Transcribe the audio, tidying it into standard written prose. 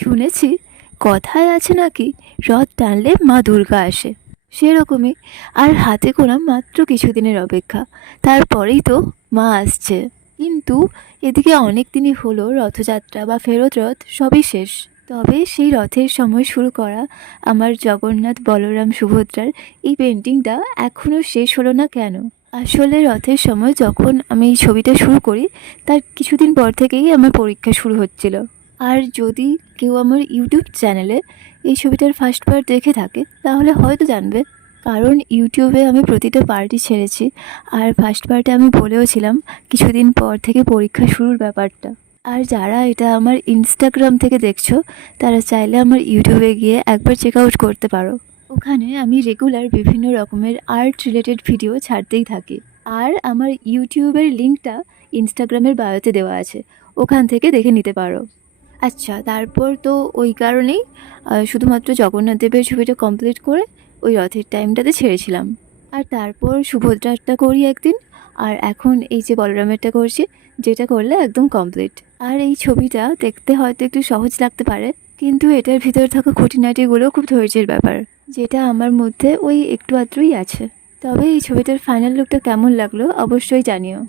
শুনেছি কথায় আছে নাকি রথ টানলে মা দুর্গা আসে, সেরকমই। আর হাতে গোনা মাত্র কিছুদিনের অপেক্ষা, তারপরেই তো মা আসছে। কিন্তু এদিকে অনেক দিনই হলো রথযাত্রা বা ফেরত রথ সবই শেষ। তবে সেই রথের সময় শুরু করা আমার জগন্নাথ বলরাম সুভদ্রার এই পেন্টিংটা এখনও শেষ হলো না কেন? আসলে রথের সময় যখন আমি এই ছবিটা শুরু করি, তার কিছুদিন পর থেকেই আমার পরীক্ষা শুরু হচ্ছিল। আর যদি কেউ আমার ইউটিউব চ্যানেলে এই ছবিটার ফার্স্ট পার্ট দেখে থাকে তাহলে হয়তো জানবে, কারণ ইউটিউবে আমি প্রতিটা পার্টই ছেড়েছি। আর ফার্স্ট পার্টে আমি বলেও ছিলাম কিছুদিন পর থেকে পরীক্ষা শুরুর ব্যাপারটা। আর যারা এটা আমার ইনস্টাগ্রাম থেকে দেখছো, তারা চাইলে আমার ইউটিউবে গিয়ে একবার চেক আউট করতে পারো। ওখানে আমি রেগুলার বিভিন্ন রকমের আর্ট রিলেটেড ভিডিও ছাড়তেই থাকি। আর আমার ইউটিউবের লিঙ্কটা ইনস্টাগ্রামের বায়োতে দেওয়া আছে, ওখান থেকে দেখে নিতে পারো। আচ্ছা, তারপর তো ওই কারণেই শুধুমাত্র জগন্নাথ দেবের ছবিটা কমপ্লিট করে ওই রথের টাইমটাতে ছেড়েছিলাম। আর তারপর সুভদ্রারটা করি একদিন, আর এখন এই যে বলরামেরটা করছি, যেটা করলে একদম কমপ্লিট। আর এই ছবিটা দেখতে হয়তো একটু সহজ লাগতে পারে, কিন্তু এটার ভিতরে থাকা খুঁটিনাটিগুলো খুব ধৈর্যের ব্যাপার, যেটা আমার মধ্যে ওই একটু আধটুই আছে। তবে এই ছবিটার ফাইনাল লুকটা কেমন লাগলো অবশ্যই জানিও।